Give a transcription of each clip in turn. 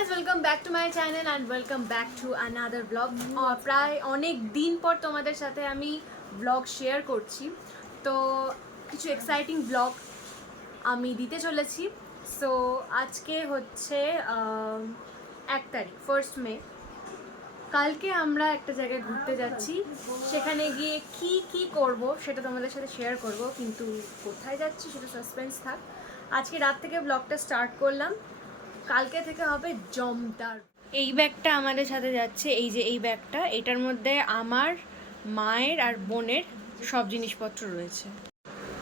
guys, welcome back to my channel and welcome back to another vlog. প্রায় অনেক দিন পর তোমাদের সাথে আমি vlog শেয়ার করছি, তো কিছু এক্সাইটিং vlog আমি দিতে চলেছি। সো আজকে হচ্ছে 1 তারিখ, 1 মে। কালকে আমরা একটা জায়গায় ঘুরতে যাচ্ছি, সেখানে গিয়ে কি কি করব সেটা তোমাদের সাথে শেয়ার করব, কিন্তু কোথায় যাচ্ছি সেটা সাসপেন্স থাক। আজকে রাত থেকে ব্লগটা স্টার্ট করলাম, কালকে থেকে হবে জমদার। এই ব্যাগটা আমাদের সাথে যাচ্ছে, এই যে এই ব্যাগটা, এটার মধ্যে আমার, মায়ের আর বোনের সব জিনিসপত্র রয়েছে।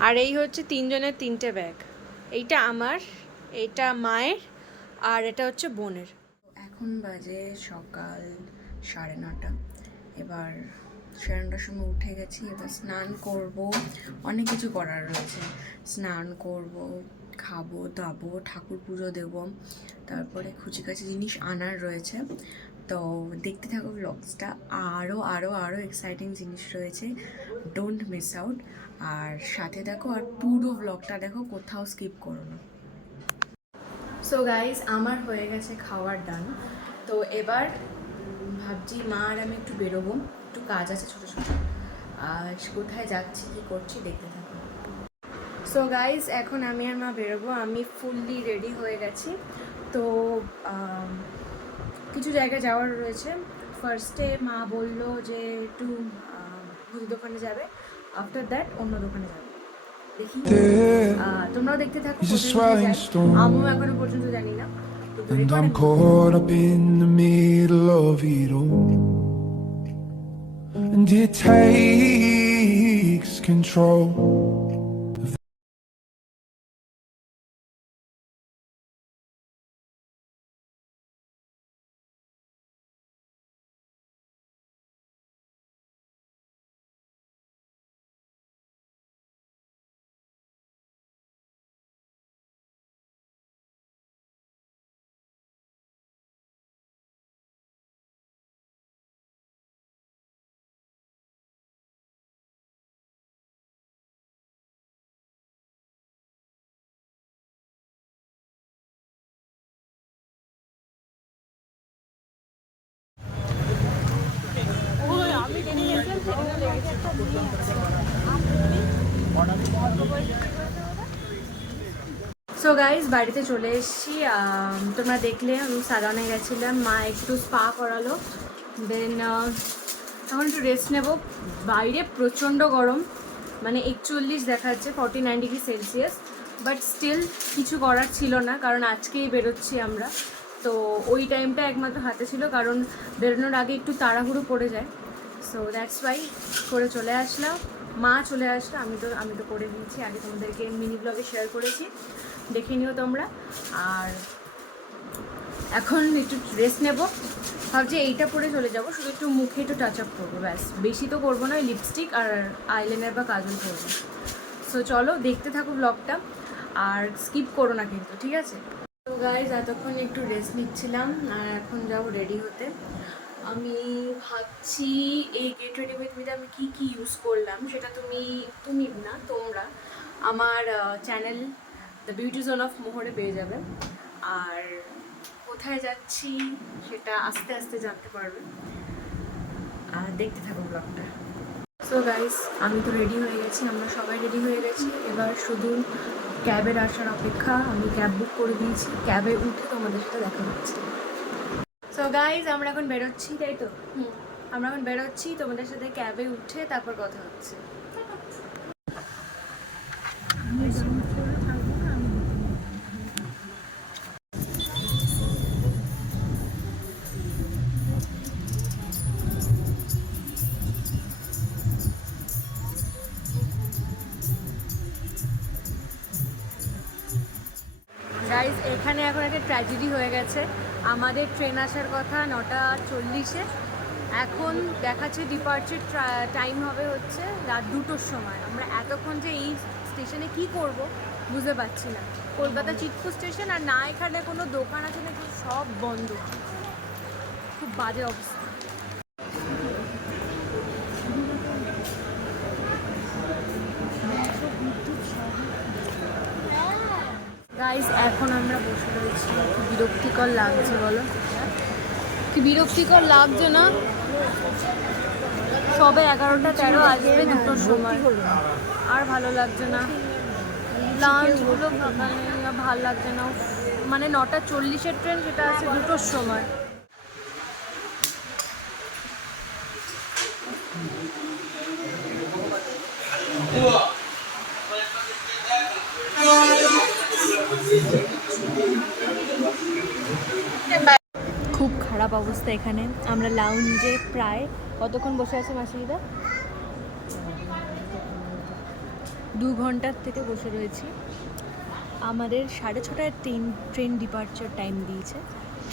আর এই হচ্ছে তিনজনের তিনটে ব্যাগ, এইটা আমার, এইটা মায়ের, আর এটা হচ্ছে বোনের। এখন বাজে সকাল 9:30। এবার 9:30 সময় উঠে গেছি, এবার স্নান করব, অনেক কিছু করার রয়েছে। স্নান করব, খাবো দাবো, ঠাকুর পুজো দেব, তারপরে খুচিকাছি জিনিস আনার রয়েছে। তো দেখতে থাকো ব্লগসটা, আরও আরও আরও এক্সাইটিং জিনিস রয়েছে, ডোন্ট মিস আউট। আর সাথে দেখো, আর পুরো ব্লগটা দেখো, কোথাও স্কিপ করো না। সো গাইজ, আমার হয়ে গেছে খাওয়ার ডান। তো এবার ভাবছি মা আর আমি একটু বেরোবো, একটু কাজ আছে ছোটো ছোটো। আর কোথায় যাচ্ছি কী করছি দেখতে থাকো। সো গাইজ, এখন আমি আর মা বেরোবো, আমি ফুললি রেডি হয়ে গেছি। তো কিছু জায়গায় যাওয়ার রয়েছে। ফার্স্টে মা বললো যে একটু মুদি দোকানে যাবে, আফটার দ্যাট অন্য দোকানে যাবে। দেখি, তোমরাও দেখতে থাকো। আমিও এখনো পর্যন্ত জানি না। And I'm caught up in the middle of it all, and it takes control. So guys, বাড়িতে চলে এসেছি। তোমরা দেখলে আমি সালনে গেছিলাম, মা একটু স্পা করালো, দেন এখন একটু রেস্ট নেব। বাইরে প্রচণ্ড গরম, মানে 41 দেখাচ্ছে, 49°C, বাট স্টিল কিছু করার ছিল না, কারণ আজকেই বেরোচ্ছি আমরা। তো ওই টাইমটা একমাত্র হাতে ছিল, কারণ বেরোনোর আগে একটু তাড়াহুড়ো পড়ে যায়। সো দ্যাটস ওয়াই করে চলে আসলাম। মা চলে আসলো, আমি তো করে দিয়েছি, আগে তোমাদেরকে মিনি ব্লগে শেয়ার করেছি, দেখে নিও তোমরা। আর এখন একটু রেস্ট নেব, ভাবছি এইটা পরে চলে যাব, শুধু একটু মুখে একটু টাচ আপ করবো, ব্যাস, বেশি তো করবো না, লিপস্টিক আর আইলাইনার বা কাজল করবো। সো চলো দেখতে থাকো ব্লগটা, আর স্কিপ করো না কিন্তু, ঠিক আছে? তো গাইজ, এতক্ষণ একটু রেস্ট নিচ্ছিলাম, আর এখন যাবো রেডি হতে। আমি ভাবছি এই গেট রেডি উইথ মিতে আমি কী কী ইউজ করলাম সেটা তুমি না, তোমরা আমার channel the beauty zone of মোহরে পেয়ে যাবে। আর কোথায় যাচ্ছি সেটা আস্তে আস্তে জানতে পারবে, আর দেখতে থাকো ব্লগটা। সো গাইস, আমি তো রেডি হয়ে গেছি, আমরা সবাই রেডি হয়ে গেছি, এবার শুধু ক্যাবের আসার অপেক্ষা। আমি ক্যাব বুক করে দিয়েছি, ক্যাবে উঠে তোমাদের সাথে দেখা হচ্ছে। সো গাইজ, আমরা এখন বেরোচ্ছি, তাই তো? আমরা এখন বেরোচ্ছি, তোমাদের সাথে ক্যাবে উঠে তারপর কথা হচ্ছে। গাইজ, এখানে এখন একটা ট্র্যাজেডি হয়ে গেছে। আমাদের ট্রেন আসার কথা 9:40-এ, এখন দেখাচ্ছে ডিপার্চার টাইম হবে হচ্ছে রাত 2টোর সময়। আমরা এতক্ষণ যে এই স্টেশনে কি করব বুঝতে পারছি না। কলকাতা চিটকু স্টেশন, আর না এখানে কোনো দোকান আছে নাকি, সব বন্ধ, খুব বাজে অবস্থা। গাইস এখন আমরা বসে রয়েছি, কি বিরক্তিকর লাগছে বলো, কি বিরক্তিকর লাগছে না? সবে 11টা 13 আসবে 2টোর সময়, আর ভালো লাগছে না। লাঞ্চগুলো ভালো লাগছে না, মানে 9টা 40-এর ট্রেন, সেটা আছে 2টোর সময়। খুব খারাপ অবস্থা এখানে। আমরা লাউঞ্জে প্রায় কতক্ষণ বসে আছি মাসিদা? 2 ঘন্টার থেকে বসে রয়েছি। আমাদের 6:30টায় ট্রেন ডিপার্চার টাইম দিয়েছে,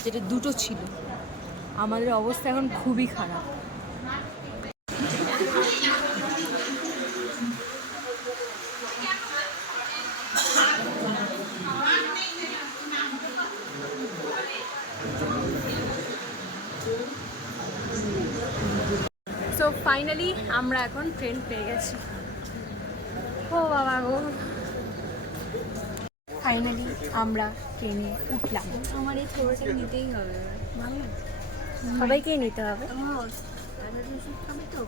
যেটা 2টো ছিল। আমাদের অবস্থা এখন খুবই খারাপ। সো ফাইনালি আমরা এখন ট্রেন পেয়ে গেছি। ও বাবা গো, ফাইনালি আমরা ট্রেনে উঠলাম। আমার এই ছবিটা নিতেই হবে, সবাইকেই নিতে হবে। আমি তো